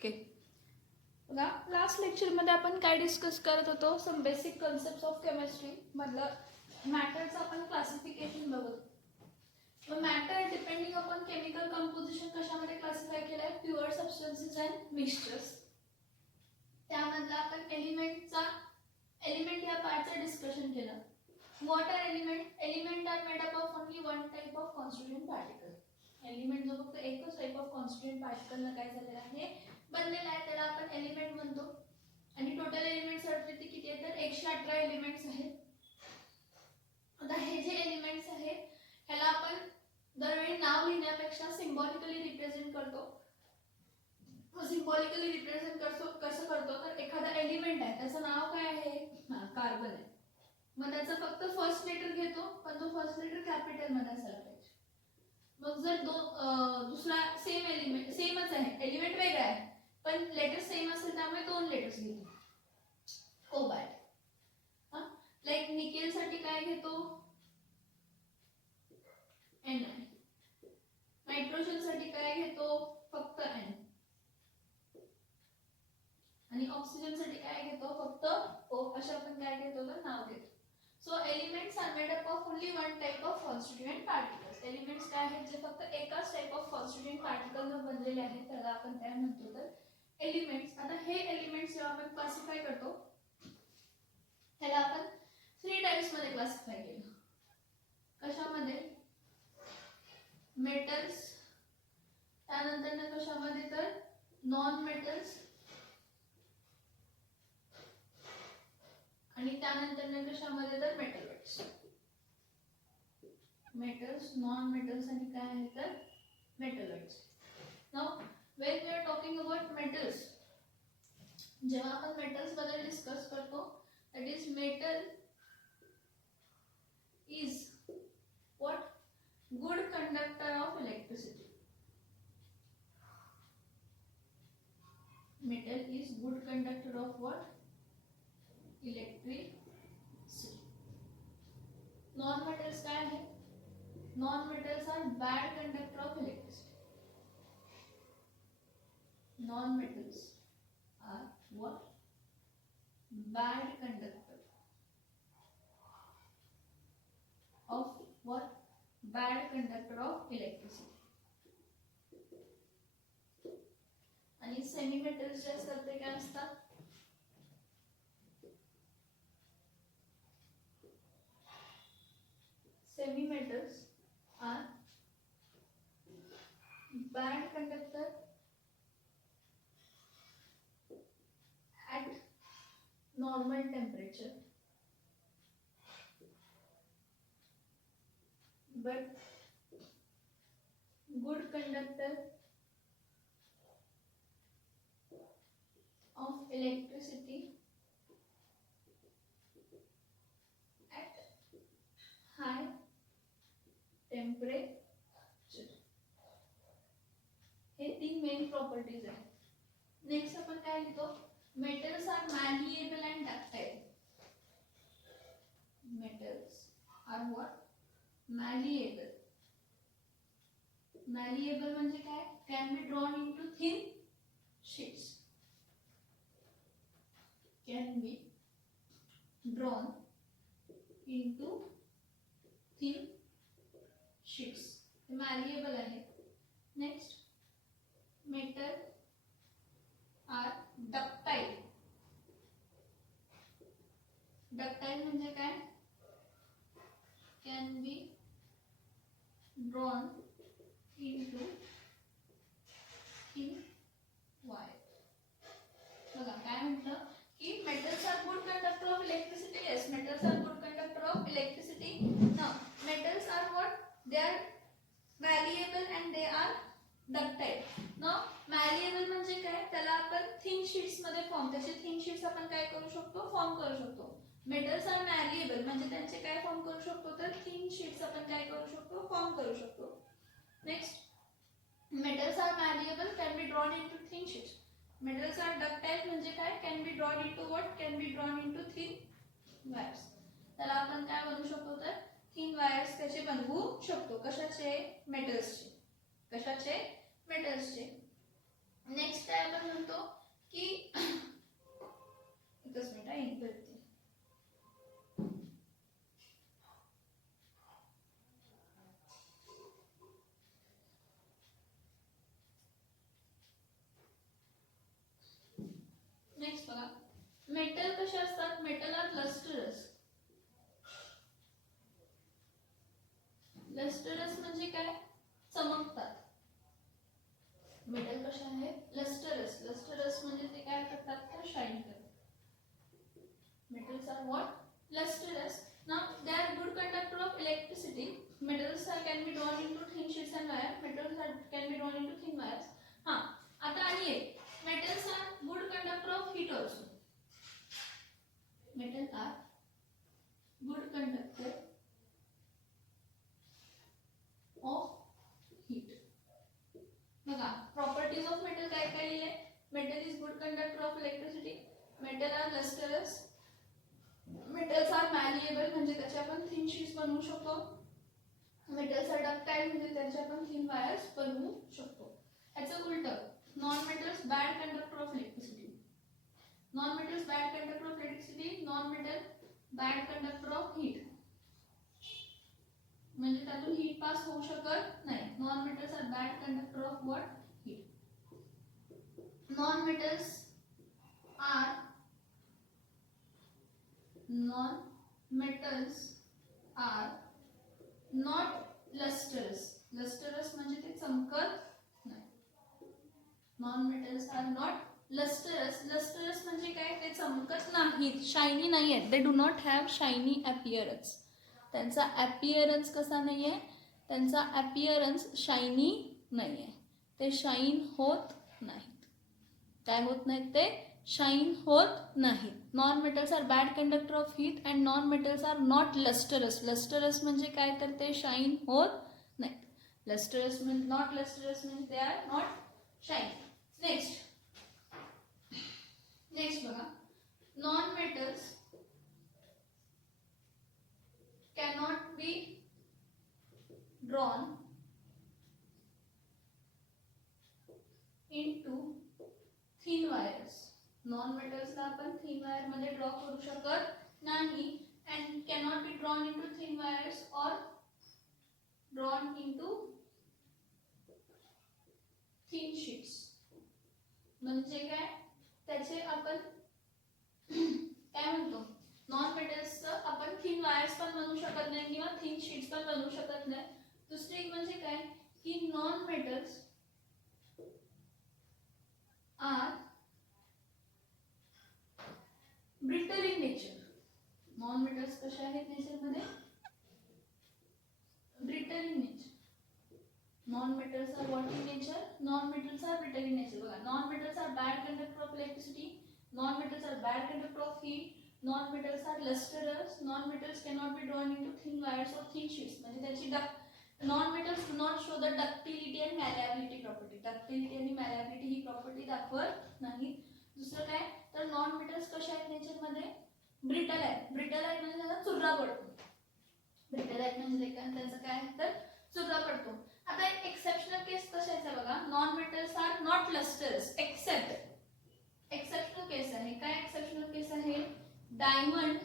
Okay, बघा last लेक्चरमध्ये आपण काय डिस्कस करत होतो, some basic concept of chemistry मधलं मॅटरचं आपण क्लासिफिकेशन बघत. मग matter depending upon chemical composition कशामध्ये क्लासिफाय केलं आहे, प्युअर सबस्टन्सेस अँड मिक्सचर्स. त्यामधलं आपण एलिमेंट या पार्टचं डिस्कशन केलं. What are element are made up of only one type of constituent particle. Element जो फक्त एकच टाइप ऑफ कॉन्स्टिट्यूएंट पार्टिकलनं काय झालेला आहे, बनलेला आहे, त्याला आपण एलिमेंट म्हणतो. आणि टोटल एलिमेंट्स किती आहेत तर 118 एलिमेंट्स आहेत. आता हे जे एलिमेंट्स आहेत ह्याला आपण दरवेळी नाव लिहिण्यापेक्षा सिम्बॉलिकली रिप्रेझेंट करतो. सिम्बॉलिकली रिप्रेझेंट कसं करतो तर एखादा एलिमेंट आहे त्याचं नाव काय आहे, कार्बन आहे. मग त्याचं फक्त फर्स्ट लेटर घेतो, पण तो फर्स्ट लेटर कॅपिटल मध्ये असायला पाहिजे. मग जर दुसरा सेम एलिमेंट सेमच आहे, एलिमेंट वेगळा आहे पण लेटर सेम असेल त्यामुळे 2 लेटर्स घेतो. कोबाल्ट. लाईक निकेल साठी काय घेतो, Ni. नायट्रोजन साठी काय घेतो, फक्त N. आणि ऑक्सिजन साठी काय घेतो, फक्त O. अशा आपण काय घेतो तर नाव देतो. So elements are made up of only one type of constituent particles. Elements काय आहेत जे फक्त एकाच टाइप ऑफ कॉन्स्टिट्यूएंट पार्टिकलनं बनलेले आहेत त्याला आपण काय म्हणतो तर एलिमेंट्स. आता हे एलिमेंट्स जेव्हा आपण क्लासिफाय करतो त्याला आपण 3 टाइप्स मध्ये क्लासिफाय केलं. कशामध्ये, मेटल्स, त्यानंतर कशामध्ये तर नॉन मेटल्स, आणि त्यानंतर कशामध्ये तर मेटल्स. मेटल्स, नॉन मेटल्स आणि काय आहे तर metals. Now when we are talking about metals, जेव्हा आपण मेटल्स बद्दल डिस्कस करतो that is metal is what, good conductor of electricity. Metal is good conductor of what, electricity. Non metals काय आहे, non metals are bad conductor of electricity. Non metals are what, bad conductor of what, bad conductor of electricity. आणि semi metals जे असतात ते काय असतात, semi metals are bad conductor at normal temperature but good conductor of electricity at high temperature. हे 3 main properties आहेत. Next आपण काय लिहितो, metals are malleable and ductile. Metals are what, malleable. Malleable म्हणजे काय, can be drawn into thin sheets. Can be drawn into thin sheets. Malleable आहे. Next, metal are ductile. Ductile म्हणजे काय, can be drawn into thin wire. बघा काय म्हटलं की metals are good conductor of electricity. Yes, metals are good conductor of electricity. Now metals are what, they are malleable and they are ductile. Now malleable म्हणजे काय, त्याला आपण thin sheets मध्ये form, त्याचे थिन शीट्स आपण काय करू शकतो, फॉर्म करू शकतो. मेटल्स आर malleable म्हणजे त्यांचे काय फॉर्म करू शकतो तर थिन शीट्स आपण काय करू शकतो, फॉर्म करू शकतो. Next, metals are malleable can be drawn into thin sheets. Metals are ductile म्हणजे काय, can be drawn into what, can be drawn into thin wires. त्याला आपण काय बनवू शकतो तर थिन वायर्स कसे बनवू शकतो, कशाचे, मेटल्सचे. कशाचे, मेटल्सचे. नेक्स्ट काय आपण म्हणतो की एकच मिनिट आहे करते. नेक्स्ट बघा, मेटल कसे असतात? Metal R lustrous. लस्टरस म्हणजे काय? चमकतात. मेटल कसे आहे? लस्टरस. लस्टरस म्हणजे ते काय करतात? तर शाईन करतात. Metals are what? Lustrous. Now they are good conductor of electricity. Metals can be drawn into thin sheets and wire. Metals can be drawn into thin wires. हाँ, आता आइए. Metals are good conductor of heat also. Metals are good conductor of heat. बघा, properties of metal काय काय लिहिले? Metal is good conductor of electricity. Metal are lustrous. Metals are malleable म्हणजे त्याचे आपण थिन शीट्स बनवू शकतो. मेटल्स आर डक्टाइल म्हणजे त्याचे आपण थिन वायर्स बनवू शकतो. याचं उलट, non metals bad conductor of electricity. Non metals bad conductor of electricity. Non metal bad conductor of heat. म्हणजे त्यातून हीट पास होऊ शकत नाही. Non metals are bad conductor of what? Heat. Non metals are non-metals are not lustrous. Lustrous म्हणजे ते चमकत नाही. Non-metals are not lustrous. Lustrous म्हणजे काय? ते चमकत नाहीत, शायनी नाही आहेत. They do not have shiny appearance. त्यांचा appearance कसा नाही आहे? त्यांचा appearance शायनी नाही आहे. ते शाईन होत नाहीत. काय होत नाहीत? ते शाईन होत नाहीत. Non metals are bad conductor of heat and non metals are not lustrous. Lustrous म्हणजे काय? तर ते शाईन होत नाहीत. लस्टरस म्हणजे नॉट लस्टरस म्हणजे ते आर नॉट शाईन. नेक्स्ट बघा, non metals cannot be drawn into thin wires. Non मेटल्सला आपण थिन वायर मध्ये ड्रॉ करू शकत नाही. And cannot be drawn into thin wires और ड्रॉन इनटू थिन शीट्स. म्हणजे काय? त्याचे आपण काय म्हणतो? नॉन मेटल्सचं आपण थिन वायर्स पण बनवू शकत नाही किंवा थिन शीट्स पण बनवू शकत नाही. दुसरी म्हणजे काय? की non metals are brittle in nature. Non metals कसे आहेत नेचर मध्ये? Brittle in nature. Non metals are what in nature? Non metals are brittle in nature. बघा, non metals are bad conductor of electricity. Non metals are bad conductor of heat. Non metals are lustrous. Non metals cannot be drawn into thin wires और thin sheets. म्हणजे त्याची non metals do not show the ductility and malleability property. Ductility आणि malleability ही property दाखवत नाही. दुसरं काय? तर non metals कसे आहेत नेचर मध्ये? ब्रिटल आहेत. ब्रिटल आहेत म्हणजे त्याचा चुर्रा पडतो. ब्रिटल आहेत म्हणजे त्यांचं काय आहे? तर चुर्रा पडतो. आता एक एक्सेप्शनल केस कशाचा बघा, non metals are not lustrous except. Exceptional case आहे. काय एक्सेप्शनल केस आहे? डायमंड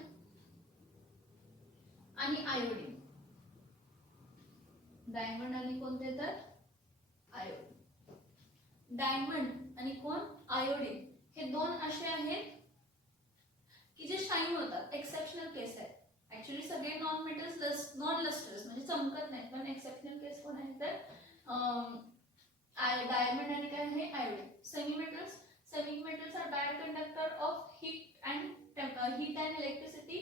आणि आयोडीन. डायमंड आणि कोणते? तर आयोडीन. डायमंड आणि कोण? आयोडीन. हे दोन असे आहेत की जे शाईन होतात. एक्सेप्शनल केस आहेत. ऍक्च्युली सगळे नॉन मेटल्स नॉन लस्टरस म्हणजे चमकत नाहीत. पण एक्सेप्शनल केस कोण आहे? तर डायमंड आणि काय आहे? Iodine. Semi metals are bad conductor of heat and electricity,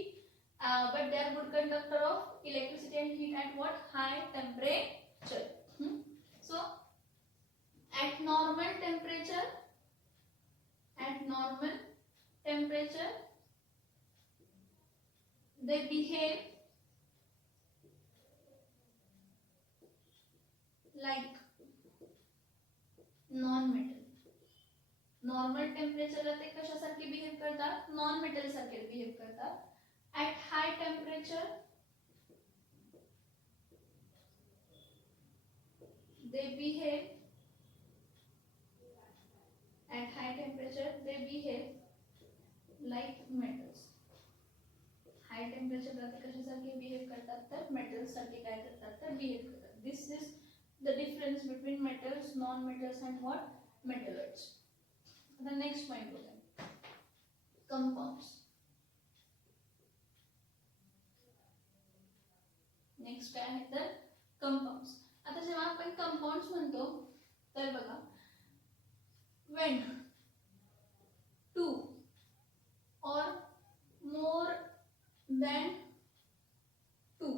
but they are good conductor of electricity and heat at what? High temperature. So at normal temperature they behave like non-metal. Normal टेम्परेचरला ते कशासारखे behave करतात? Non metal सारखे behave करतात. At high temperature they behave behave like metals. High टेम्परेचरला ते कशासारखे behave करतात तर मेटल्स सारखे काय करतात तर बिहेव करतात. This is the difference between metals, non metals and what metalloids. आता नेक्स्ट पॉइंट बघूया, कंपाऊंड्स. नेक्स्ट काय आहे तर कंपाऊंड्स. आता जेव्हा आपण कंपाऊंड्स म्हणतो तर बघा, when two or more than two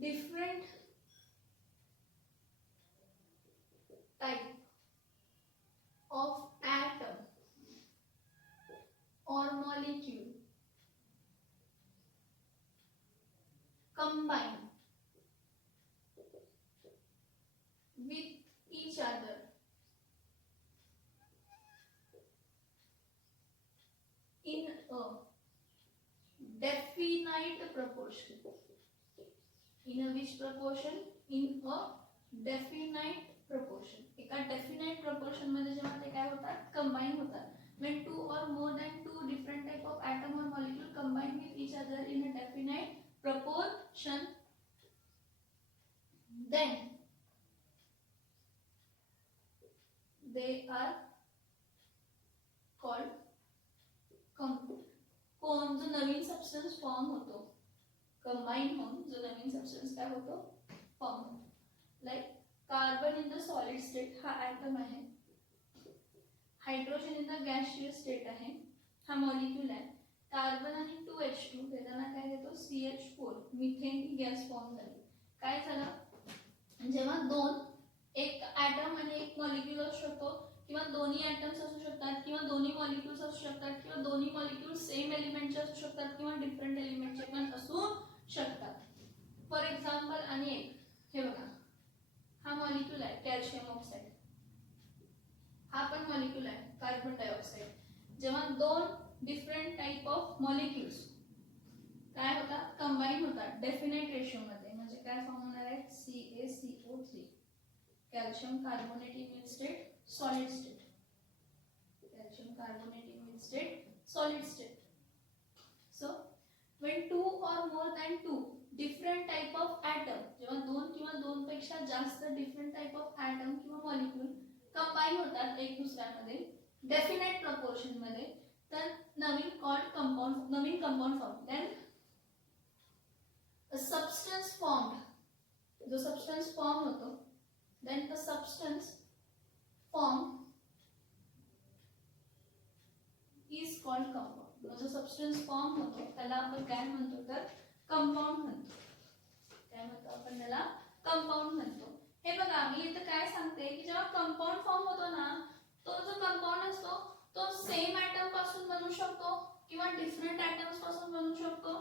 different type of atom or molecule combine with each other in a definite proportion. In a which proportion? In a definite proportion. एका definite proportion मध्ये जेव्हा ते काय होतात combine होतात. When two or more than two different type of atom or molecule combine with each other in a definite proportion, then they are called compound. कोण जो नवीन substance form होतो, कंबाईन होऊन जो नवीन सबस्टन्स काय होतो फॉर्म होतो. Like carbon in the solid state हा item आहे, hydrogen in the gaseous state आहे, हा मॉलिक्यूल आहे. कार्बन आणि 2H2 देताना काय देतो CH4, मिथेन ही गॅस फॉर्म झाली. काय झालं, जेव्हा दोन, एक ॲटम आणि एक मॉलिक्यूल असू शकतो, किंवा दोन्ही ॲटम्स असू शकतात, किंवा दोन्ही मॉलिक्यूल्स असू शकतात, किंवा दोन्ही मॉलिक्यूल्स सेम एलिमेंटचे असू शकतात, किंवा डिफरंट एलिमेंटचे पण असू शकतात. फॉर एक्झाम्पल आणि एक, हे बघा, हा मॉलिक्यूल आहे कॅल्शियम ऑक्साईड, हा पण मॉलिक्यूल आहे कार्बन डायऑक्साईड. जेव्हा दोन डिफरंट टाइप ऑफ मॉलिक्यूल्स काय होतात कंबाईन होतात डेफिनेट रेशो मध्ये, म्हणजे काय फॉर्म होणार आहे CaCO3, calcium carbonate in mid state solid state, calcium carbonate in mid state solid state. So when two or more than two different type of atom, जेव्हा दोन किंवा दोन पेक्षा जास्त डिफरंट टाइप ऑफ ॲटम किंवा molecule combine होतात एक दुसऱ्यामध्ये डेफिनेट प्रपोर्शन मध्ये, तर नवीन कॉल्ड कंपाऊंड, नवीन compound form. Then a substance formed, जो सबस्टन्स फॉर्म होतो, then a substance formed is called compound. जो सबस्टन्स फॉर्म होतो त्याला आपण काय म्हणतो तर कंपाऊंड म्हणतो. काय म्हणतो आपण त्याला कंपाऊंड म्हणतो. हे बघा मी इथे काय सांगते की जेव्हा कंपाऊंड फॉर्म होतो ना, तो जो कंपाऊंड असतो तो सेम ॲटम पासून बनू शकतो किंवा डिफरंट ॲटम्स पासून बनू शकतो.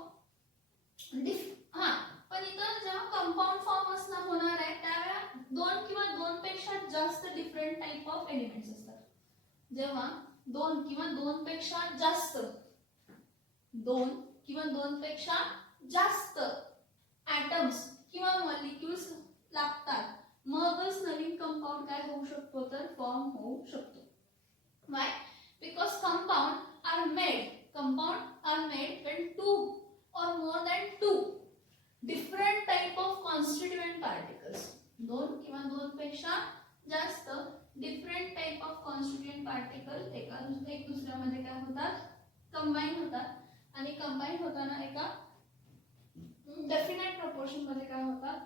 पण इथं जेव्हा कंपाऊंड फॉर्म असणार होणार आहे त्यावेळेला दोन किंवा दोन पेक्षा जास्त डिफरंट टाइप ऑफ एलिमेंट्स असतात. जेव्हा दोन किंवा दोन पेक्षा जास्त, दोन किंवा दोन पेक्षा जास्त ॲटम्स किंवा मॉलिक्यूल्स लागतात, मगच नवीन कंपाऊंड काय होऊ शकतो तर फॉर्म होऊ शकतो. Why? Because compound are made when two or more than two different type of constituent particles, दोन किंवा दोन पेक्षा जास्त different type of constituent particle एक दुसऱ्यामध्ये काय होतात कंबाईन होतात, आणि कंबाईन होताना एका डेफिनेट प्रपोर्शन मध्ये काय होतात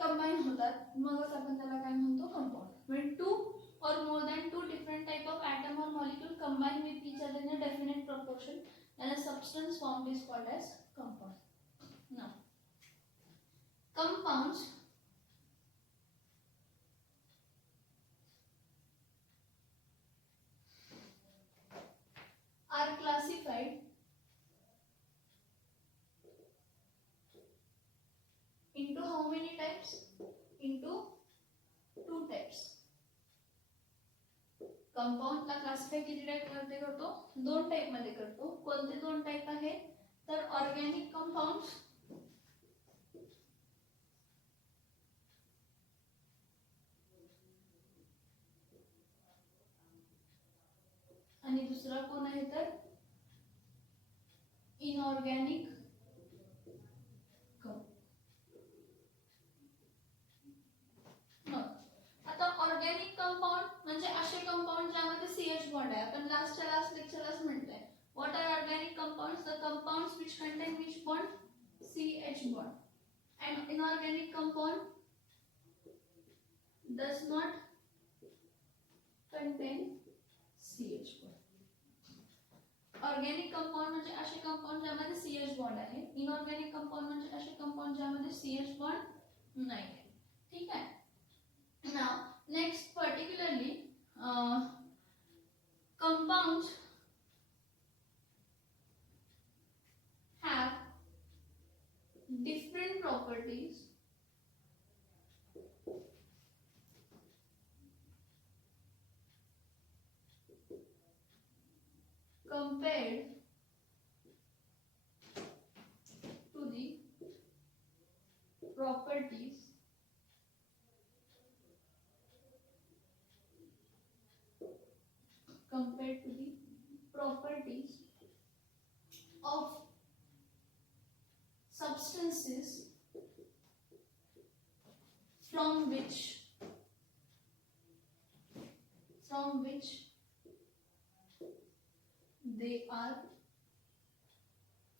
कंबाईन होतात, मगच आपण त्याला काय म्हणतो compound. When two or more than two different type of atom or molecule combine with each other in a definite proportion, then a substance formed is called as compound. Now, compounds are classified into how many types? Into two types. Compound ला classify किती type मध्ये करतो? दोन type मध्ये करतो. कोणते दोन type आहे तर ऑर्गॅनिक कंपाऊंड्स दुसरा कोण आहे तर इनऑर्गॅनिक आता ऑर्गॅनिक कंपाऊंड म्हणजे असे कंपाऊंड ज्यामध्ये CH बॉन्ड आहे. आपण लास्ट लेक्चरलाच म्हटलंय what are organic compounds, the compounds which contain which bond, CH bond, and inorganic compound does not contain CH bond. Organic compound म्हणजे असे कंपाऊंड ज्यामध्ये CH बॉन्ड आहे. इनऑर्गॅनिक कंपाऊंड म्हणजे असे कंपाऊंड ज्यामध्ये CH बॉन्ड नाही आहे. ठीक आहे. Now next particularly compounds have different properties compared to the properties of substances from which they are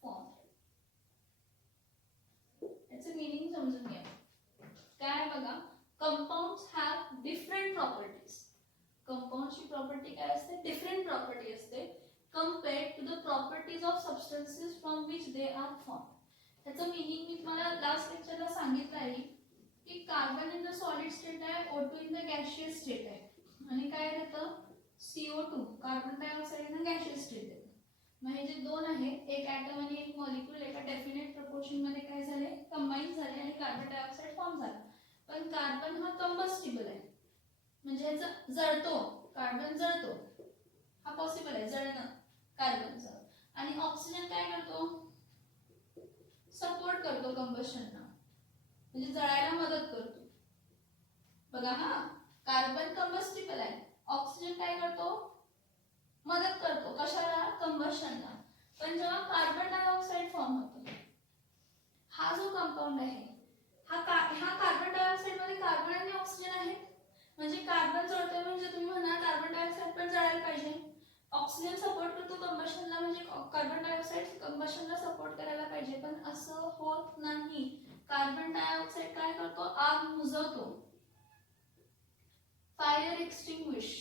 formed. याचे मीनिंग समजून घ्या. काय बघा, कंपाऊंड्स हॅव डिफरंट प्रॉपर्टीज. कंपाऊंडची प्रॉपर्टी काय असते? डिफरंट प्रॉपर्टी असते compared to the properties of substances from which they are formed. त्याचं मीनिंग मी तुम्हाला लास्ट लेक्चरला सांगितलं आहे की carbon in the solid state आहे, O2 in the gaseous state आहे, आणि काय येतं CO2 carbon dioxide in the gaseous state आहे. मग हे जे दोन आहेत, एक ॲटम आणि एक मॉलिक्यूल एका डेफिनेट प्रपोर्शन मध्ये काय झाले, कंबाईन झाले आणि कार्बन डायऑक्साइड फॉर्म झाला. पण कार्बन हा कंबस्टिबल आहे, म्हणजे जळतो, कार्बन जळतो, हा पॉसिबल आहे जळणं कार्बनचं. आणि ऑक्सिजन काय करतो, सपोर्ट करतो कंबशनला, म्हणजे जळायला मदत करतो. बघा हा, कार्बन कंबस्टिबल आहे, ऑक्सिजन काय करतो, मदत करतो कशाला, कंबशनला. पण जेव्हा कार्बन डायऑक्साइड फॉर्म होतो, हा जो कंपाऊंड आहे हा कार्बन डायऑक्साइड मध्ये कार्बन आणि ऑक्सिजन आहे, म्हणजे कार्बन जळतोय म्हणजे तुम्ही म्हणा कार्बन डायऑक्साइड पण जळायला पाहिजे. ऑक्सिजन सपोर्ट करतो कंबशनला, म्हणजे कार्बन डायऑक्साइड कंबशनला सपोर्ट करायला पाहिजे. पण असं होत नाही. कार्बन डायऑक्साइड काय करतो, आग मुजवतो, फायर एक्सटिंग्विश.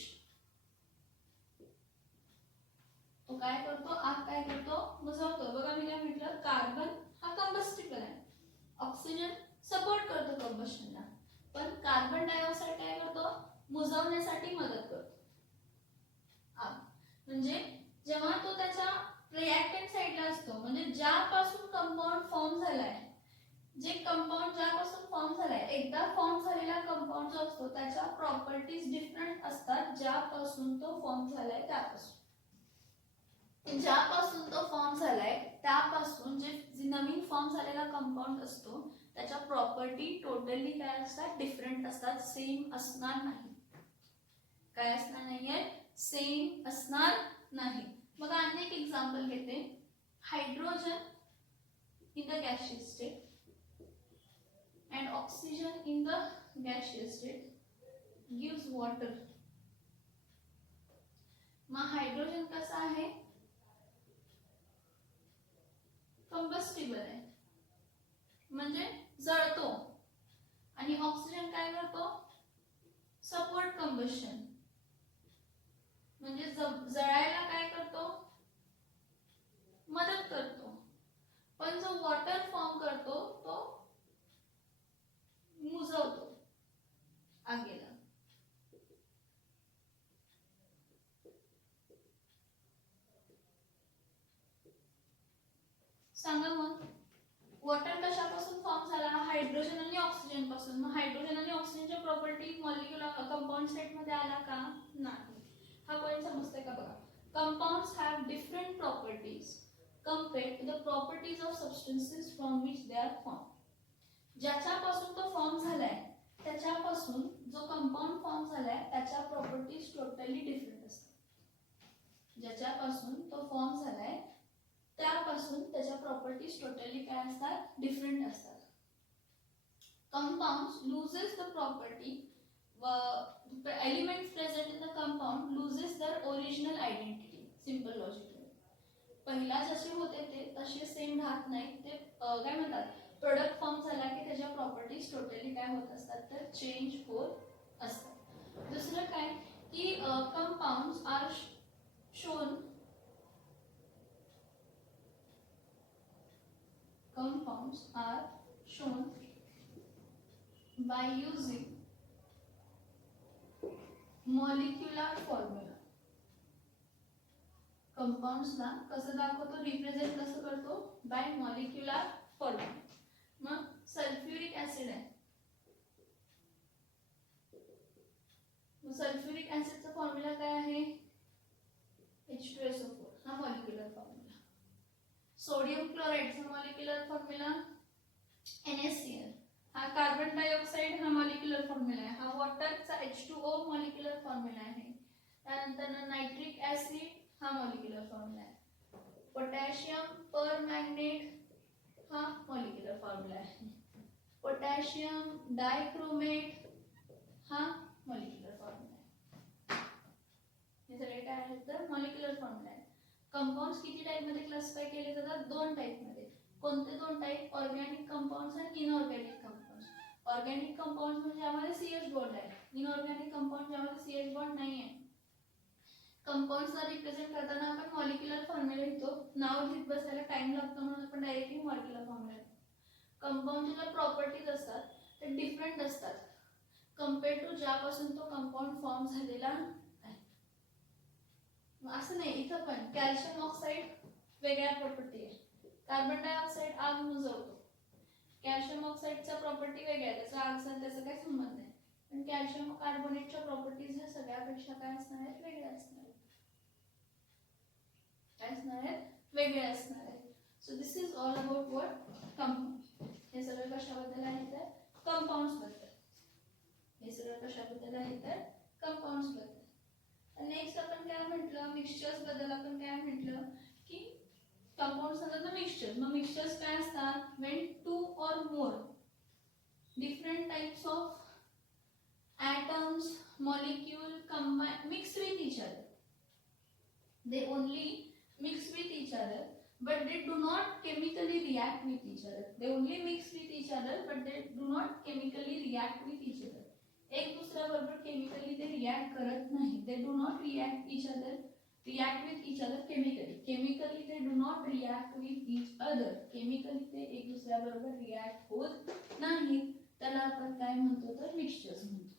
तो काय करतो, आग काय करतो, मुजवतो. बघा मी काय म्हटलं, कार्बन हा कंबस्टिबल आहे, ऑक्सिजन सपोर्ट करतो कंबशनला, पण कार्बन डायऑक्साइड काय करतो, मुजवण्यासाठी मदत करतो आग. म्हणजे जेव्हा तो त्याच्या रिएक्टंट साइडला असतो, म्हणजे ज्यापासून कंपाऊंड फॉर्म झालाय, जे कंपाऊंड ज्यापासून फॉर्म झालाय, एकदा फॉर्म झालेला कंपाऊंड जो असतो त्याच्या प्रॉपर्टीज डिफरंट असतात ज्यापासून तो फॉर्म झालाय त्यापासून. ज्यापासून तो फॉर्म झालाय त्यापासून जे नवीन फॉर्म झालेला कंपाऊंड असतो त्याच्या प्रॉपर्टी टोटली काय असतात, डिफरंट असतात, सेम असणार नाही. काय असणार नाहीये, सेम असणार नाही. मग आणखी एक एक्झाम्पल घेते. Hydrogen in the gaseous state and oxygen in the gaseous state gives water. मग हायड्रोजन कसा आहे, कंबस्टिबल आहे, म्हणजे जळतो, आणि ऑक्सिजन काय करतो, सपोर्ट कंबशन, म्हणजे जळायला काय करतो, मदत करतो. पण जो वॉटर फॉर्म करतो तो मुजवतो आगीला. सांगा मग वॉटर कशापासून फॉर्म झाला, हायड्रोजन आणि ऑक्सिजन पासून. मग हायड्रोजन आणि ऑक्सिजनच्या प्रॉपर्टी मॉलिक्युलर कंपाऊंड सेट मध्ये आला का, नाही. हा पॉइंट समजतंय का बघा. Compounds have different properties compared to the properties of substances from which they are formed. ज्याच्यापासून तो फॉर्म झालाय त्याच्यापासून जो कंपाऊंड फॉर्म झालाय त्याच्या प्रॉपर्टीज टोटली डिफरंट असतात. ज्याच्यापासून तो फॉर्म झालाय त्यापासून त्याच्या प्रॉपर्टीज टोटली काय असतात, डिफरंट असतात. Compounds loses the property, the elements present in the compound loses their original identity. Simple logic. पहिला जसे होते ते तसे सेम राहत नाही, ते काय म्हणतात प्रोडक्ट फॉर्म झाला की त्याच्या प्रॉपर्टीज टोटली काय होत असतात तर चेंज होत असतात. दुसरं काय की compounds are shown by using molecular formula. Compounds ला कसं दाखवतो, रिप्रेझेंट कसं करतो, बाय मॉलिक्युलर फॉर्म्युला. मग सल्फ्युरिक ऍसिड आहे, सल्फ्युरिक ऍसिडचा फॉर्म्युला काय आहे, H2SO4 हा मॉलिक्युलर फॉर्म्युला. सोडियम क्लोराइडचा मॉलिक्युलर फॉर्म्युला NaCl. हा कार्बन डायऑक्साइड हा मॉलिक्युलर फॉर्म्युला आहे. हा वॉटरचा H2O मॉलिक्युलर फॉर्म्युला आहे. त्यानंतर नायट्रिक ऍसिड हा मॉलिक्युलर फॉर्म्युला आहे. पोटॅशियम परमॅंगनेट हा मॉलिक्युलर फॉर्म्युला आहे. पोटॅशियम डायक्रोमेट हा मॉलिक्युलर फॉर्म्युला आहे. हे सगळे काय आहेत तर मॉलिक्युलर फॉर्म्युला आहे. कंपाऊंड्स किती टाइप मध्ये क्लासिफाय केले जातात, दोन टाइप मध्ये. कोणते दोन टाइप, ऑर्गॅनिक कंपाऊंड्स आणि इनऑर्गॅनिक कंपाऊंड्स. ऑर्गॅनिक कंपाऊंड्स म्हणजे ज्यामध्ये CH बॉन्ड आहे, इनऑर्गॅनिक कंपाऊंड ज्यामध्ये CH बॉन्ड नाही आहे. कंपाऊंड्सला रिप्रेझेंट करताना आपण मॉलिक्युलर फॉर्म्युला लिहितो, नाव घेत बसायला टाइम लागतो म्हणून आपण डायरेक्टली मॉलिक्युलर फॉर्म्युला लिहितो. कंपाऊंडच्या प्रॉपर्टीज असतात ते डिफरंट असतात कंपेअर टू ज्यापासून तो कंपाऊंड फॉर्म झालेला आहे. असं नाही, इथं पण कॅल्शियम ऑक्साईड वेगळ्या प्रॉपर्टी आहे. कार्बन डायऑक्साइड आग मुजवतो, कॅल्शियम ऑक्साईडच्या प्रॉपर्टी वेगळ्या आहे, त्याचा आगचा त्याचा काही संबंध नाही. पण कॅल्शियम कार्बोनेटच्या प्रॉपर्टीज ह्या सगळ्यापेक्षा काय असणार आहेत, वेगळ्या असणार आहेत. काय असणार आहेत, वेगळे असणार आहेत. So this is all about what compound. हे सगळं कशाबद्दल आहे तर कंपाऊंड्स बद्दल. हे सगळं कशाबद्दल आहे तर कंपाऊंड्स बद्दल. नेक्स्ट आपण काय म्हटलं, मिक्सचर्स बद्दल आपण काय म्हटलं की कंपाऊंड्स म्हणजे मिक्सचर्स. मग मिक्सचर्स काय असतात, व्हेन टू और more different types of atoms, molecule combine mix with each other. They only mix with each other, but they do not chemically react with each other. They only mix with each other, but they do not chemically react with each other. एक दूसऱ्या बरोबर chemically ते react करत नाही. They do not react with each other chemically. Chemically they do not react with each other. Chemically ते एक दूसऱ्या बरोबर react होत नाही. त्याला आपण काय म्हणतो तर मिक्सचर्स म्हणतो.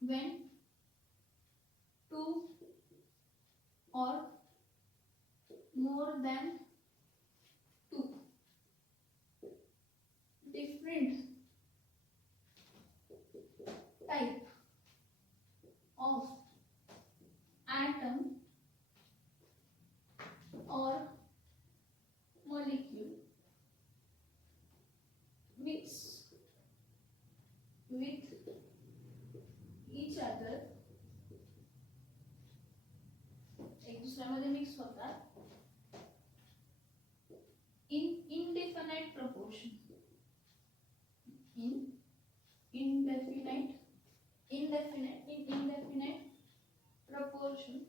When two or more than two different type of atom or molecule mix with each other, एक दूसऱ्यामध्ये मिक्स होतात in indefinite proportion. In indefinite proportion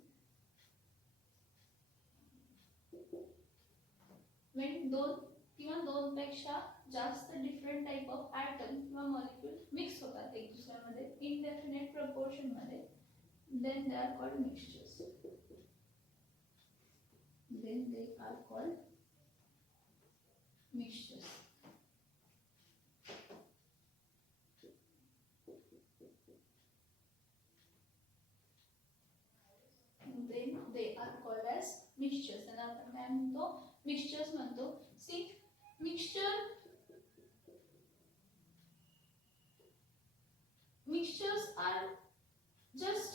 when दोन किंवा दोन पेक्षा जास्त डिफरंट टाइप ऑफ ॲटम किंवा मॉलिक्यूल मिक्स होतात एक दुसऱ्यामध्ये इनडेफिनेट प्रपोर्शन मध्ये, then they are called mixtures. Then they are called mixtures. Then they are called as mixtures. And आपण काय म्हणतो, mixtures म्हणतो. See, mixtures are just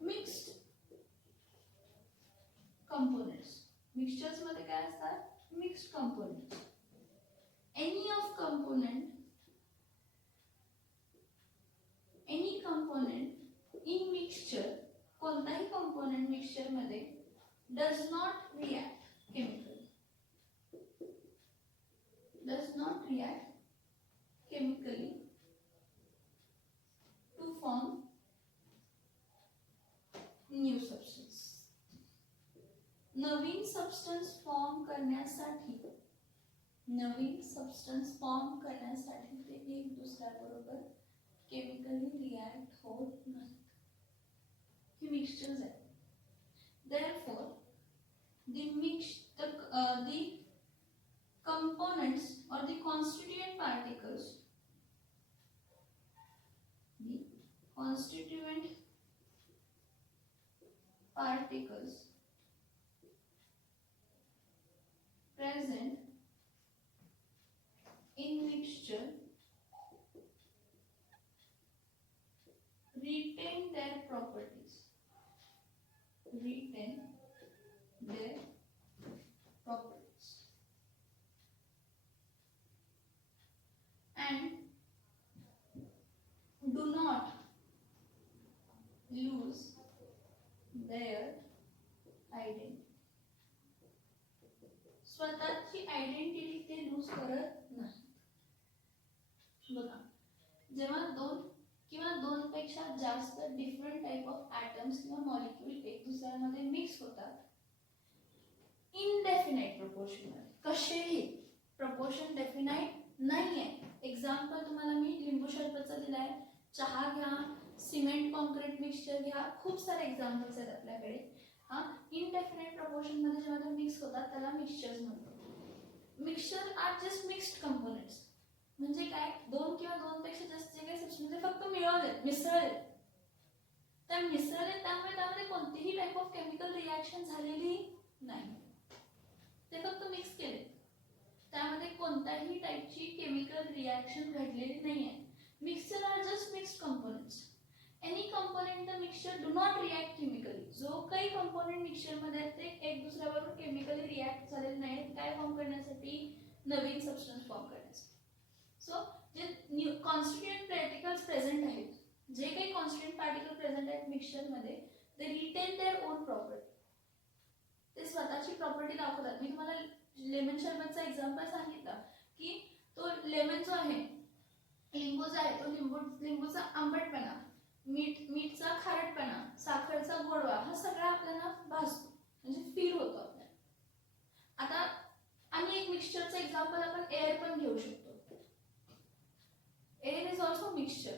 mixed components. Mixtures मध्ये काय असतात, mixed components. Any of component any component in mixture, कोणताही component mixture मध्ये does not react chemically, does not react chemically to form new substance. नवीन substance form करण्यासाठी, नवीन substance form करण्यासाठी ते एक दुसऱ्याबरोबर केमिकली रिॲक्ट होत नाहीत. ही मिक्सचर्स आहेत. Therefore, the components or the constituent particles, the constituent particles present in mixture retain their properties, retain their properties and do not lose their identity. स्वतःची identity ते loose करत नाही. बघा, जेव्हा दोन किंवा दोनपेक्षा जास्त डिफरंट टाइप ऑफ ॲटम्स किंवा मॉलिक्यूल एक दुसऱ्यामध्ये मिक्स होतात इनडेफिनाइट प्रपोर्शन मध्ये, कसेही प्रपोर्शन डेफिनाइट नाही आहे. एक्झाम्पल तुम्हाला मी लिंबू शरबतचा दिलाय, चहा घ्या, सिमेंट कॉन्क्रीट मिक्सचर घ्या, खूप सारे एक्झाम्पल्स आहेत आपल्याकडे. हा, इनडेफिनाइट प्रपोर्शन मध्ये जेव्हा ते मिक्स होतात त्याला मिक्सचर्स म्हणतात. Mixture are just mixed components. म्हणजे काय, दोन किंवा दोनपेक्षा जास्त जे काही सबस्टन्स फक्त मिळवलेत, मिसळलेत, त्या मिसळलेत, त्यामुळे त्यामध्ये कोणतीही टाइप ऑफ केमिकल रिॲक्शन झालेली नाही, ते फक्त मिक्स केले, त्यामध्ये कोणत्याही टाइपची केमिकल रिॲक्शन घडलेली नाही आहे. Mixture are just mixed components. Any component in the mixture do not react chemically. जो काही कंपोनेंट मिक्सचर मध्ये आहेत ते एक दुसऱ्याबरोबर केमिकली रिॲक्ट झालेले नाहीत. काय फॉर्म करण्यासाठी, नवीन सबस्टन्स फॉर्म करण्यासाठी. सो जे न्यू कॉन्स्टिट्युएंट पार्टिकल्स प्रेझेंट आहेत, जे काही कॉन्स्टिट्युएंट पार्टिकल प्रेझेंट आहेत मिक्सचर मध्ये, ते रिटेन देअर ओन प्रॉपर्टी. ते स्वतःची प्रॉपर्टी दाखवतात. मी तुम्हाला लेमन शरबतचा एक्झाम्पल सांगितलं की तो लेमन जो आहे, लिंबू जो आहे, तो लिंबूचा आंबटपणा, मीठचा खारटपणा, साखरचा गोडवा, हा सगळा आपल्याला भासतो, म्हणजे फील होतो आपल्याला. आता आणि एक मिक्सचरचं एक्झाम्पल आपण एअर पण घेऊ शकतो. Air is also mixture.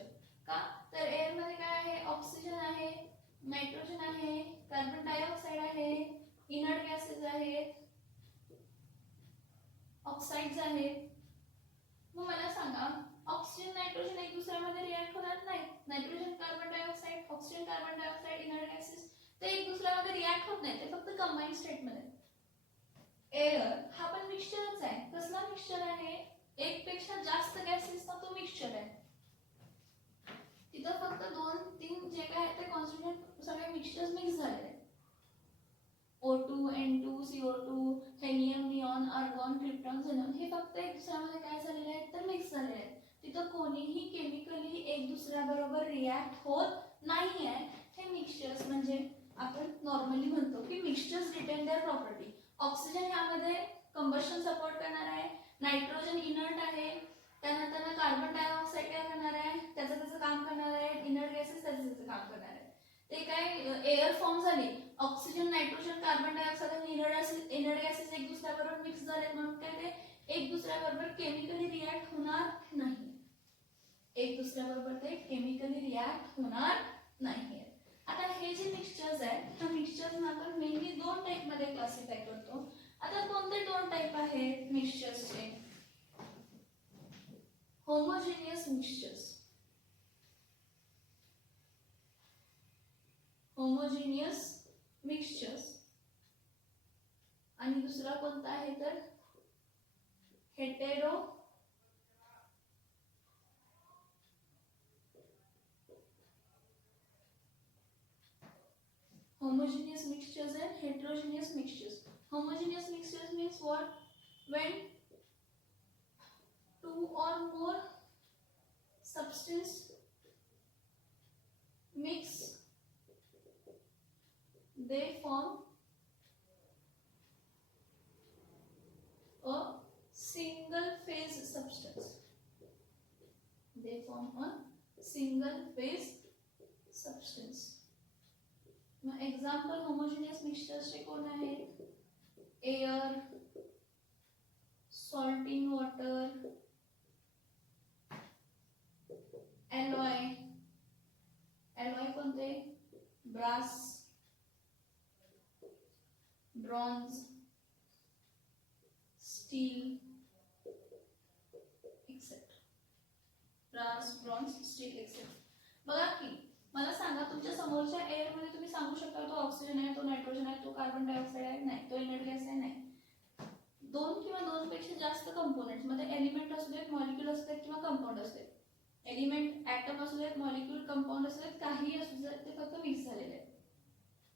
का तर एअर मध्ये काय आहे, ऑक्सिजन आहे, नायट्रोजन आहे, कार्बन डायऑक्साइड आहे, इनर्ट गॅसेस आहेत, ऑक्साइड्स आहेत. मग मला सांगा, ऑक्सिजन नायट्रोजन एक दुसऱ्यामध्ये रिॲक्ट होणार नाही. Nitrogen carbon dioxide, oxygen carbon dioxide, inert gases, ते एक दुसऱ्यामध्ये रिॲक्ट होत नाही, ते फक्त कंबाईन स्टेट मध्ये. एअर हा पण मिक्सचरच आहे. कसला मिक्सचर आहे, एक पेक्षा जास्त गॅसेसचा तो मिक्सचर आहे. तिथं फक्त 2-3 जे काय आहे ते कॉन्स्टिट्युएंट सगळे मिक्सचर्स मिक्स झालेले आहेत. O2, N2, CO2, helium, neon, argon, krypton, xenon, हे फक्त एक दुसऱ्यामध्ये काय झालेले आहेत तर मिक्स झालेले आहेत. तिथं कोणीही केमिकली एक दुसऱ्याबरोबर रिॲक्ट होत नाही आहे. हे मिक्सचर्स म्हणजे आपण नॉर्मली म्हणतो की mixtures retain their property. Oxygen यामध्ये कंबशन सपोर्ट करणार आहे, नायट्रोजन इनर्ट आहे, त्यानंतर कार्बन डायऑक्साइड काय करणार आहे, त्याचं काम करणार आहे, इनर्ट गॅसेस त्याचं काम करणार आहे. ते काय एअर फॉर्म झाली, ऑक्सिजन, नायट्रोजन, कार्बन डायऑक्साइड आणि इनर्ट गॅसेस एक दुसऱ्याबरोबर मिक्स झाले, म्हणून काय ते एक दुसऱ्याबरोबर केमिकली रिॲक्ट होणार नाही. एक दुसऱ्याबरोबर ते केमिकली रिॲक्ट होणार नाही. आता हे जे मिक्सचर्स आहेत, त्या मिक्सचर्सना आपण मेनली 2 टाइप मध्ये क्लासिफाय करतो. आता कोणते 2 टाइप आहेत मिक्सचर्सचे? होमोजेनियस मिक्सचर्स, होमोजेनियस मिक्सचर्स, आणि दुसरा कोणता आहे तर hetero homogeneous mixtures and heterogeneous mixtures. Homogeneous mixtures means what? When 2 or more substance mix, they form a single phase substance. They form a single phase substance. मग example homogeneous मिक्सचर्सचे कोण आहेत? Air, salt in water, alloy. Alloy कोणते? Brass, bronze, steel etcetera. Brass, bronze, steel etcetera. बघा की मला सांगा, तुमच्या समोरच्या एअर मध्ये तुम्ही सांगू शकता तो ऑक्सिजन आहे, तो नायट्रोजन आहे, तो कार्बन डायऑक्साइड आहे? नाही. तो इनर्ट गॅस आहे? नाही. दोन किंवा दोन पेक्षा जास्त कंपोनेंट्स मध्ये एलिमेंट असू देत, मॉलिक्यूल असू देत किंवा कंपाऊंड असू देत, एलिमेंट ऍटम असू देत, मॉलिक्यूल, कंपाऊंड असू देत, काही असू देत, ते फक्त मिक्स झालेले आहेत.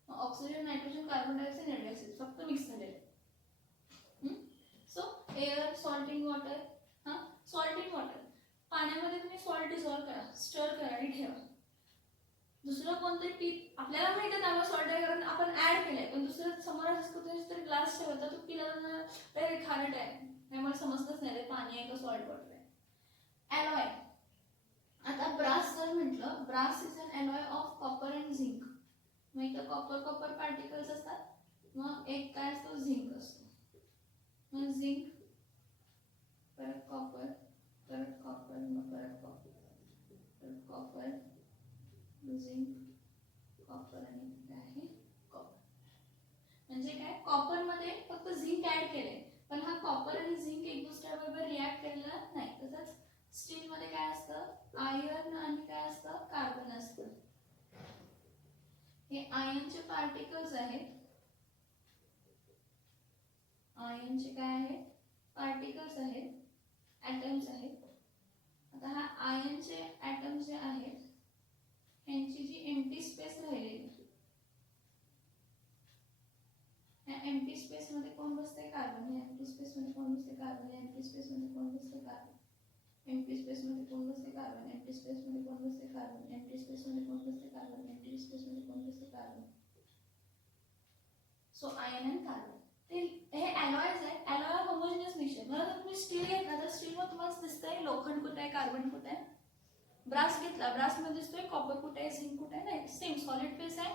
Oxygen, nitrogen, carbon dioxide, inert gases फक्त मिक्स झालेले आहेत. So air, salt in water. Salt in water, पाण्यामध्ये तुम्ही सॉल्ट डिझॉल्व करा, स्टर करा आणि ठेवा. दुसरं कोणतरी टीप आपल्याला माहिती आहे त्यामुळे सॉल्ट आहे कारण आपण ऍड केलंय, पण दुसरं समोर तरी ग्लास ठेवता तो पिला खारट आहे, मला समजतच नाही ते पाणी आहे का सॉल्ट वॉटर आहे. एलॉय. आता ब्रास जर म्हटलं, brass is an alloy of copper and zinc. मग इथं कॉपर पार्टिकल्स असतात, मग एक काय असतो? झिंक असतो. मग झिंक, परत कॉपर, परत कॉपर, मग परत कॉपर, परत कॉपर, झिंक, कॉपर आणि काय आहे? कॉपर. म्हणजे काय? कॉपर मध्ये फक्त झिंक ऍड केले, पण हा कॉपर आणि झिंक एक दुसऱ्याबरोबर रिॲक्ट केलेला नाही. तसंच स्टील मध्ये काय असतं? आयर्न आणि काय असतं? कार्बन असतं. हे आयर्नचे पार्टिकल्स आहेत. आयर्नचे काय आहेत? पार्टिकल्स आहेत, ॲटम्स आहेत. आता हा आयर्नचे ॲटम जे आहेत यांची जी एम्प्टी स्पेस राहिलेली, या एम्प्टी स्पेस मध्ये कोण बसते? कार्बन. या एम्प्टी स्पेस मध्ये कोण बसते? कार्बन. या एम्प्टी स्पेस मध्ये कोण बसते? कार्बन. एम्प्टी स्पेस मध्ये कोण बसते? कार्बन. एम्प्टी स्पेस मध्ये कोण बसते? कार्बन. एम्प्टी स्पेस मध्ये कोण बसते? कार्बन. एम्प्टी स्पेस मध्ये कोण बसते? Carbon. So iron and carbon हे अलॉयज आहेत. Alloy homogeneous mixture. मला जर तुम्ही स्टील घेतला तर स्टील मध्ये तुम्हाला दिसतंय लोखंड कुठे आहे, कार्बन कुठे आहे. ब्रास घेतला, ब्रास मध्ये दिसतोय कॉपर कुठे आहे, झिंक कुठे आहे. नाही, सेम सॉलिड फेस आहे,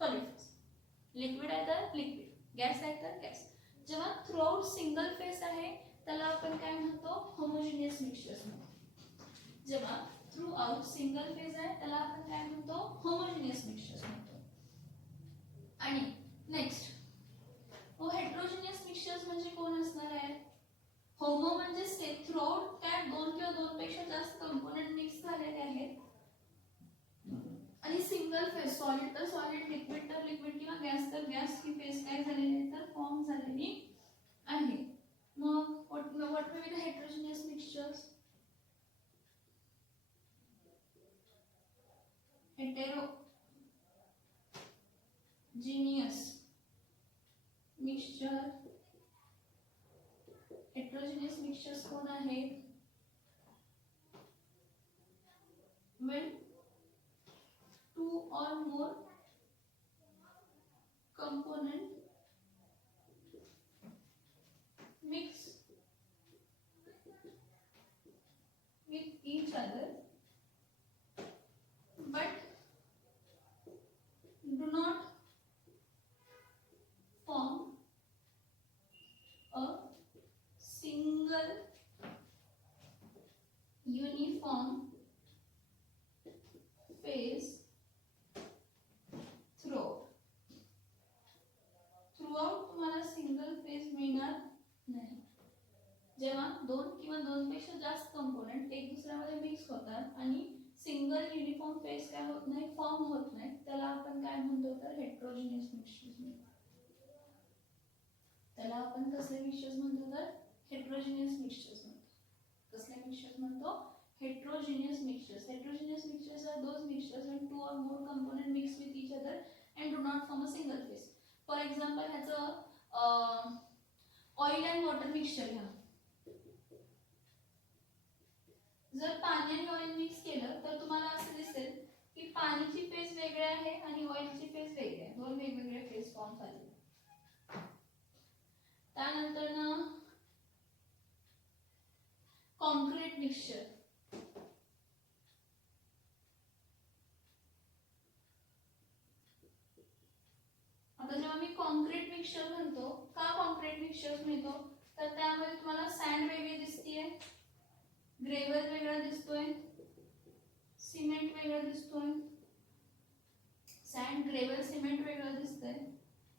सॉलिड फेस. लिक्विड आहे तर लिक्विड, गॅस आहे तर गॅस. जेव्हा थ्रूआउट सिंगल फेस आहे त्याला आपण काय म्हणतो? होमोजिनियस मिक्सचर्स म्हणतो. जेव्हा थ्रू आउट सिंगल फेज आहे त्याला आपण काय म्हणतो? होमोजिनियस मिक्सचर्स म्हणतो. आणि नेक्स्ट हेट्रोजिनियस मिक्सचर्स म्हणजे कोण असणार आहे? होमो म्हणजे थ्रूआउट काय दोन किंवा दोन पेक्षा जास्त कंपोनेंट मिक्स झालेले आहेत, आणि सिंगल फेज सॉलिड तर सॉलिड, लिक्विड तर लिक्विड किंवा गॅस तर गॅस ही फेज काय झालेली आहे? तर फॉर्म झालेली आहे. मग what may be the heterogeneous mixtures? Heterogeneous mixture. heterogeneous mixtures कोण आहेत? when two or more component mix with each other but do not form a single uniform phase throughout तुम्हाला सिंगल फेज मिळणार नाही. जेव्हा दोन किंवा दोन पेक्षा जास्त कंपोनेंट एक दुसऱ्यामध्ये मिक्स होतात आणि सिंगल युनिफॉर्म फेज काय होत नाही, फॉर्म होत नाही, त्याला आपण काय म्हणतो? तर हेट्रोजिनियस मिक्सचर्स म्हणतो. त्याला आपण कसले मिक्सचर्स म्हणतो? तर हेट्रोजिनियस मिक्सचर्स म्हणतो. कसले मिक्सचर्स म्हणतो? heterogeneous mixtures. Heterogeneous mixtures are those mixtures when two or more components mix with each other and do not form a single phase. For example, ह्याचं ऑइल अँड वॉटर मिक्सचर घ्या. जर पाणी आणि oil mix केलं तर तुम्हाला असं दिसेल की पाणीची फेज वेगळे आहे आणि ऑइलची फेज वेगळी आहे, दोन वेगवेगळे फेज फॉर्म झाले. त्यानंतर ना कॉन्क्रीट मिक्सचर. आता जेव्हा मी कॉन्क्रीट मिक्सचर म्हणतो, का कॉन्क्रीट मिक्सचर म्हणतो तर त्यामध्ये तुम्हाला सँड वेगळी दिसतीये, ग्रेव्हल वेगळा दिसतोय, सिमेंट वेगळं दिसतोय, सँड ग्रेव्हल सिमेंट वेगळं दिसतंय.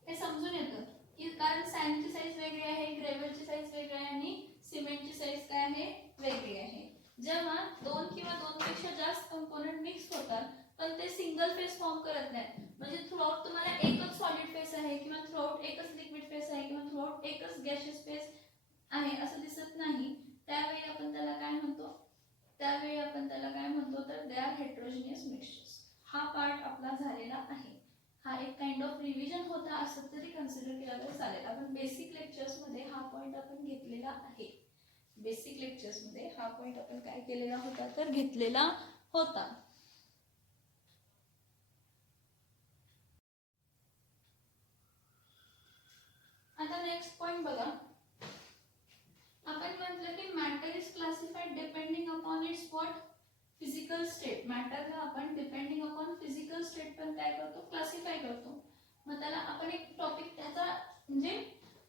हे समजून येतं की कारण सँडची साईज वेगळी आहे, ग्रेव्हलची साईज वेगळी आहे आणि सिमेंटची साईज काय आहे, वेगळी आहे. जेव्हा दोन किंवा दोनपेक्षा जास्त कंपोनंट मिक्स होतात पण ते सिंगल फेज फॉर्म करत नाही, म्हणजे थ्रूआउट तुम्हाला एकच सॉलिड फेज आहे किंवा थ्रूआउट एकच लिक्विड फेज आहे किंवा थ्रूआउट एकच गॅशियस फेज आहे असं दिसत नाही, त्यावेळी आपण त्याला काय म्हणतो, तर दे आर हेट्रोजिनियस मिक्सचर्स. हा पार्ट आपला झालेला आहे. हा एक काइंड ऑफ रिव्हिजन होता असं तरी कन्सिडर केला तर चालेल. आपण बेसिक लेक्चर्स मध्ये हा पॉइंट आपण घेतलेला आहे. बेसिक लेक्चर्स मध्ये हा पॉइंट आपण काय केलेला होता तर घेतलेला होता. आता नेक्स्ट पॉइंट बघा. आपण म्हटलं की matter is classified depending upon its what physical state. मॅटरला आपण डिपेंडिंग अपॉन फिजिकल स्टेट पण काय करतो, क्लासिफाय करतो. मग त्याला आपण एक टॉपिक त्याचा म्हणजे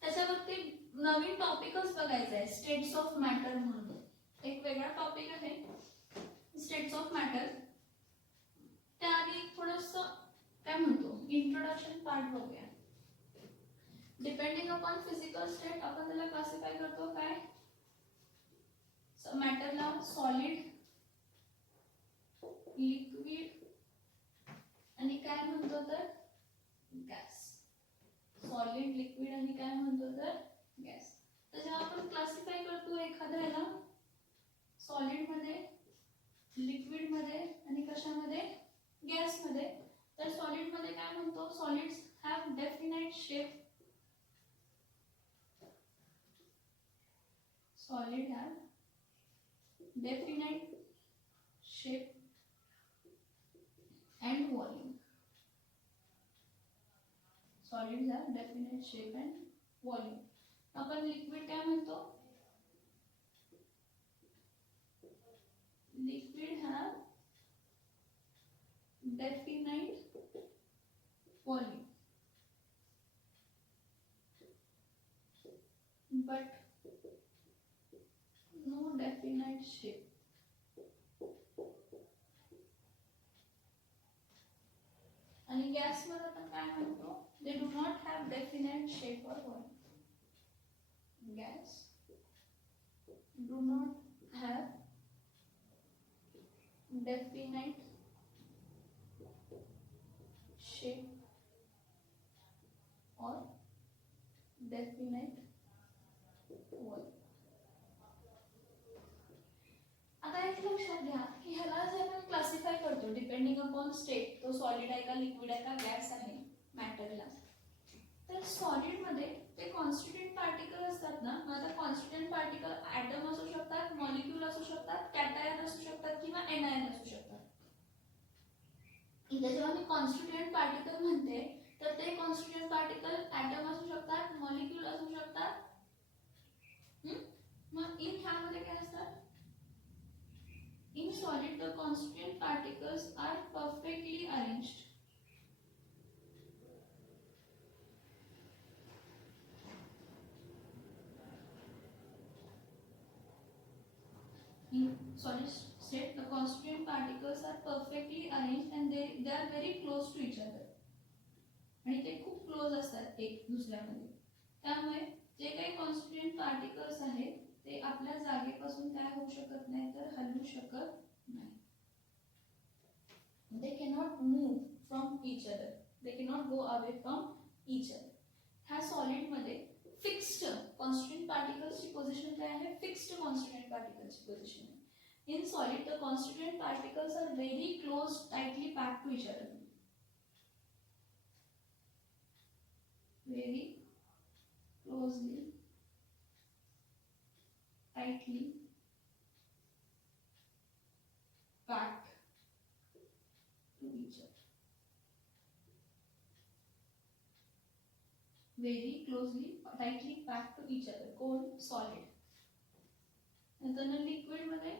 त्याच्यावरती नवीन टॉपिकच बघायचा आहे, स्टेट्स ऑफ मॅटर म्हणून एक वेगळा टॉपिक आहे स्टेट्स ऑफ मॅटर. त्याआधी थोडंसं काय म्हणतो इंट्रोडक्शन पार्ट बघूया. डिपेंडिंग अपॉन फिजिकल स्टेट आपण त्याला क्लासिफाय करतो काय, मॅटरला सॉलिड, लिक्विड आणि काय म्हणतो तर गॅस. सॉलिड, लिक्विड आणि काय म्हणतो तर गॅस. तर जेव्हा आपण क्लासिफाय करतो एखाद्याला सॉलिड मध्ये, लिक्विड मध्ये आणि कशामध्ये, गॅस मध्ये, तर सॉलिड मध्ये काय म्हणतो, solids have definite shape. Solid have definite shape and volume. Solids have definite shape and volume. आपण लिक्विड काय म्हणतो, liquid have definite volume but no definite shape. आणि गॅस मध्ये आपण काय म्हणतो, they do not have definite shape or volume. Gas do not have definite shape or definite volume. आता एक लक्षात घ्या की ह्याला जे आपण क्लासिफाय करतो डिपेंडिंग अपॉन स्टेट, तो सॉलिड आहे का, लिक्विड आहे का, गॅस आहे मॅटरला, तर सॉलिड मध्ये ते कॉन्स्टिट्यूएंट पार्टिकल असतात ना. मग आता कॉन्स्टिट्यूएंट पार्टिकल ॲटम असू शकतात, मॉलिक्यूल असू शकतात, कॅटायन असू शकतात किंवा एनायन असू शकतात. इथे जेव्हा मी कॉन्स्टिट्यूएंट पार्टिकल म्हणते तर ते कॉन्स्टिट्यूएंट पार्टिकल ॲटम असू शकतात, मॉलिक्यूल असू शकतात. मग इन ह्यामध्ये काय असतात, in solid the constituent particles are perfectly arranged. In solid state the constituent particles are perfectly arranged and they are very close to each other. आणि ते खूप क्लोज असतात एक दुसऱ्यामध्ये. त्यामुळे जे काही कॉन्स्टिट्यूएंट पार्टिकल्स आहेत ते आपल्या जागेपासून काय होऊ शकत नाही तर हलू शकत नाही. They cannot move from each other. They cannot go away from each other. ह्या सॉलिड मध्ये फिक्स्ड कॉन्स्टिट्यूएंट पार्टिकल्सची पोझिशन काय आहे, फिक्स्ड कॉन्स्टिट्यूएंट पार्टिकल्सची पोझिशन आहे. In solid the constituent particles are very close, tightly packed to each other. Very closely, tightly packed to each very closely tightly packed to each other. कोण? Solid. नंतर liquid मध्ये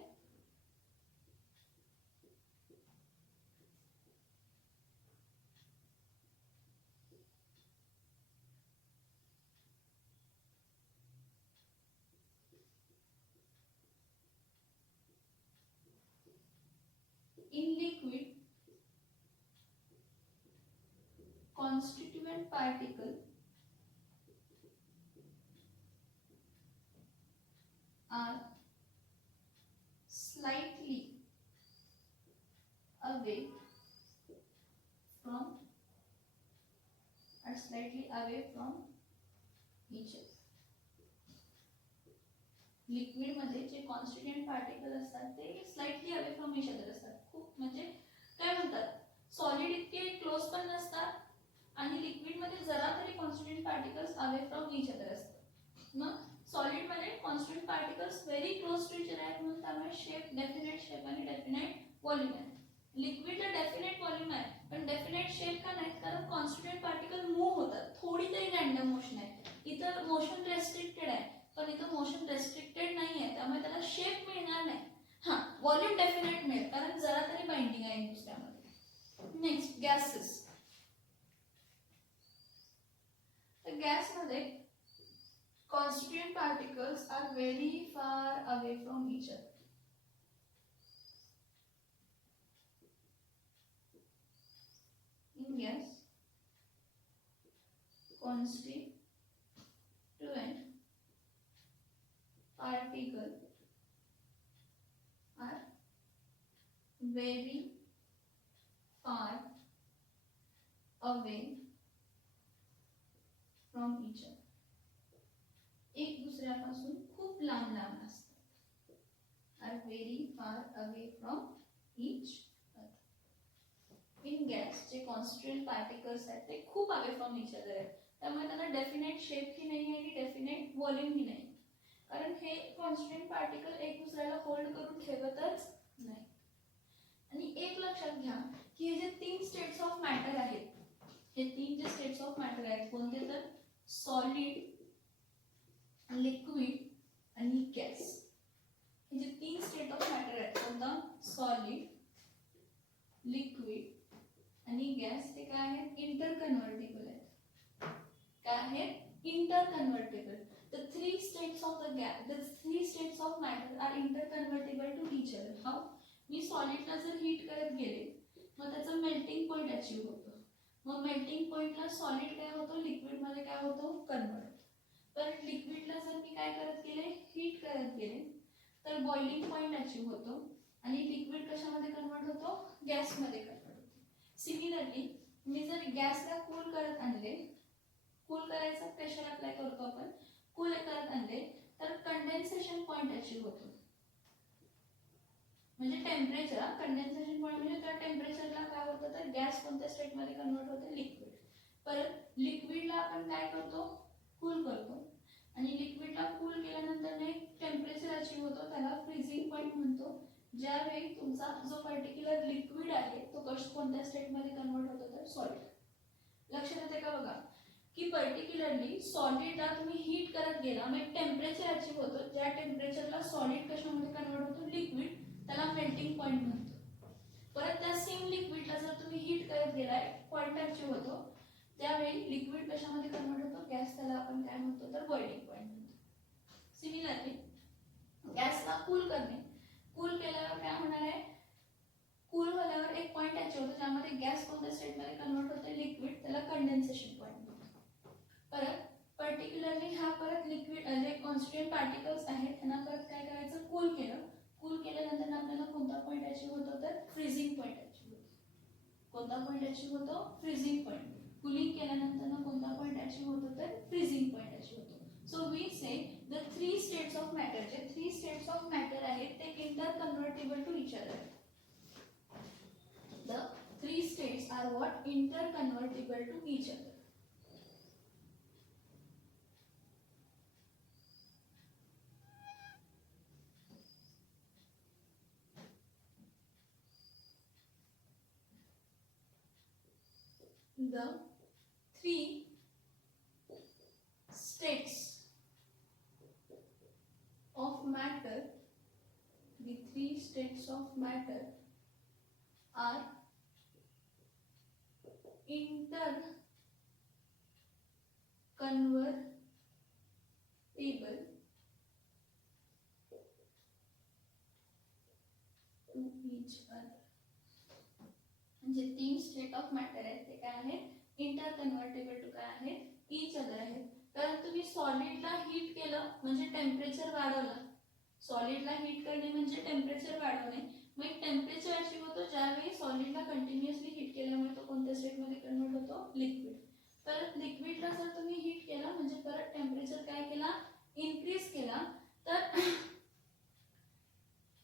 in liquid constituent particle are slightly away from each other. Liquid मध्ये जे constituent particle असतात ते slightly away from each other असतात. खूप म्हणजे काय म्हणतात, सॉलिड इतके क्लोज पण नसतात आणि लिक्विड मध्ये जरा तरी constituent particles away from each other असतात. मग सॉलिड मध्ये constituent particles very close to each other आहेत म्हणून त्यामुळे शेप डेफिनेट शेप आणि डेफिनेट व्हॉल्यूम आहे. लिक्विडला डेफिनेट व्हॉल्यूम आहे पण डेफिनेट शेप का नाही, कारण कॉन्स्टिट्युएंट पार्टिकल मूव्ह होतात, थोडी तरी रॅन्डम मोशन आहे. इतर मोशन रेस्ट्रिक्टेड आहे पण इथं मोशन रेस्ट्रिक्टेड नाही आहे त्यामुळे त्याला शेप मिळणार नाही. हां, व्हॉल्यूम डेफिनेट मिळेल कारण जरा तरी बाइंडिंग आहे दुसऱ्यामध्ये. Next gases. तर गॅसमध्ये constituent particles are very far away from each other. In gas, constituent particles are very far away from each other. एक दुसऱ्यापासून खूप लांब लांब असतात. Are very far away from each other. In gas जे constituent particles आहेत ते खूप away from each other आहेत त्यामुळे त्यांना डेफिनेट शेप ही नाही आणि डेफिनेट व्हॉल्यूम ही नाही, कारण हे कॉन्स्टिट्युएंट पार्टिकल एक दुसऱ्याला होल्ड करून ठेवतच नाही. आणि एक लक्षात घ्या की हे जे तीन स्टेट्स ऑफ मॅटर आहेत, हे तीन जे स्टेट्स ऑफ मॅटर आहेत कोणते, तर सॉलिड, लिक्विड आणि गॅस. हे जे तीन स्टेट ऑफ मॅटर आहेत कोणता, सॉलिड, लिक्विड आणि गॅस, ते काय आहेत, इंटर कन्व्हर्टेबल आहेत. काय आहेत, inter convertible. The three states of the gas, the three states of matter are interconvertible to each other. How? मी सॉलिडला जर हीट करत गेले मग त्याचं मेल्टिंग पॉइंट अचीव होतं, मग मेल्टिंग पॉइंटला सॉलिड काय होतं, लिक्विड मध्ये काय होतं, कन्वर्ट. तर लिक्विडला जर मी काय करत गेले, हीट करत गेले तर बॉइलिंग पॉइंट अचीव होतो आणि लिक्विड कशामध्ये कन्वर्ट होतो, गॅसमध्ये कन्वर्ट होतो. सिमिलरली मी जर गॅसला कूल करत आणले, कूल करायचा प्रेशर अप्लाय करतो आपण, कूल करत आणले तर कंडेन्सेशन पॉइंट अचीव होतो. म्हणजे टेम्परेचर, कंडेन्सेशन पॉइंट म्हणजे त्या टेम्परेचरला काय होतं तर गॅस कोणत्या स्टेटमध्ये कन्वर्ट होते, लिक्विड. परत लिक्विडला आपण काय करतो, कूल करतो आणि लिक्विडला कूल केल्यानंतर टेम्परेचर अचीव होतो, त्याला फ्रीजिंग पॉइंट म्हणतो. ज्यावेळी तुमचा जो पर्टिक्युलर लिक्विड आहे तो कोणत्या स्टेटमध्ये कन्वर्ट होतो तर सॉलिड. लक्षात येते का बघा की पर्टिक्युलरली सॉलिडला तुम्ही हीट करत गेला मग टेम्परेचर अचीव होतो, ज्या टेम्परेचरला सॉलिड कशामध्ये कन्वर्ट होतो, लिक्विड, त्याला मेल्टिंग पॉइंट म्हणतो. परत त्या सेम लिक्विडला जर तुम्ही हीट करत गेलाय, पॉइंट अचीव होतो, त्यावेळी लिक्विड कशामध्ये कन्वर्ट होतो, गॅस, त्याला आपण काय म्हणतो तर बॉइलिंग पॉइंट म्हणतो. सिमिलरली गॅसला कूल करणे, कूल केल्यावर काय होणार आहे, कूल झाल्यावर एक पॉइंट अचीव होतो ज्यामध्ये गॅस कोणत्या स्टेटमध्ये कन्वर्ट होते, लिक्विड, त्याला कंडेन्सेशन पॉइंट म्हणतो. परत पर्टिक्युलरली हा परत लिक्विड जे कॉन्स्टिट्युएंट पार्टिकल्स आहेत त्यांना परत काय करायचं, कूल केलं, कूल केल्यानंतर आपल्याला कोणता पॉइंट अचीव होतो तर फ्रीजिंग पॉइंट अचीव होतो. कोणता पॉइंट अचीव होतो, फ्रीजिंग पॉइंट. कूलिंग केल्यानंतर कोणता पॉइंट अचीव होतो तर फ्रीजिंग पॉइंट अचीव होतो. So we say the three states of matter, जे थ्री स्टेट्स ऑफ मॅटर आहेत ते inter convertible to each other. The three states are what, inter convertible to each other. The three states of matter are interconvertible to each other. म्हणजे 3 state of matter आहेत ते काय आहेत इंटरकन्व्हर्टेबल to काय आहेत each other आहेत. कारण तुम्ही सॉलिडला हीट केलं म्हणजे टेम्परेचर वाढवलं. सॉलिडला हीट करणे म्हणजे टेम्परेचर वाढवणे. मग एक टेम्परेचर अचीव होतो ज्यावेळी सॉलिडला कंटिन्युअसली हीट केल्यामुळे तो कोणत्या स्टेटमध्ये कन्वर्ट होतो लिक्विड. परत लिक्विडला जर तुम्ही हीट केला म्हणजे परत टेम्परेचर काय केला इन्क्रीज केला तर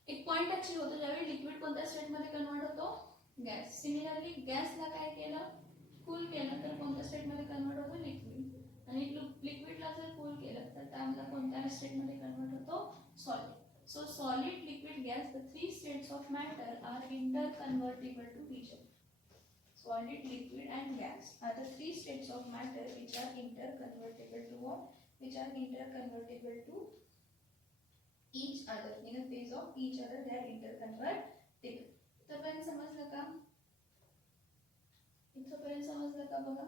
एक पॉइंट अचीव होतो ज्यावेळी लिक्विड कोणत्या स्टेटमध्ये कन्वर्ट होतो गॅस. सिमिलरली गॅसला काय केलं कूल केलं तर कोणत्या स्टेटमध्ये कन्वर्ट होतो लिक्विड. आणि लिक्विडला जर कूल केलं तर त्यामध्ये कोणत्या स्टेटमध्ये कन्वर्ट होतो solid. So solid, liquid, gas, the 3 states of matter are interconvertible to each other. Solid, liquid and gas are the 3 states of matter which are interconvertible to what? Which are interconvertible to each other. In the phase of each other they are interconvertible. इथपर्यंत समजलं का? इथपर्यंत समजलं का बघा.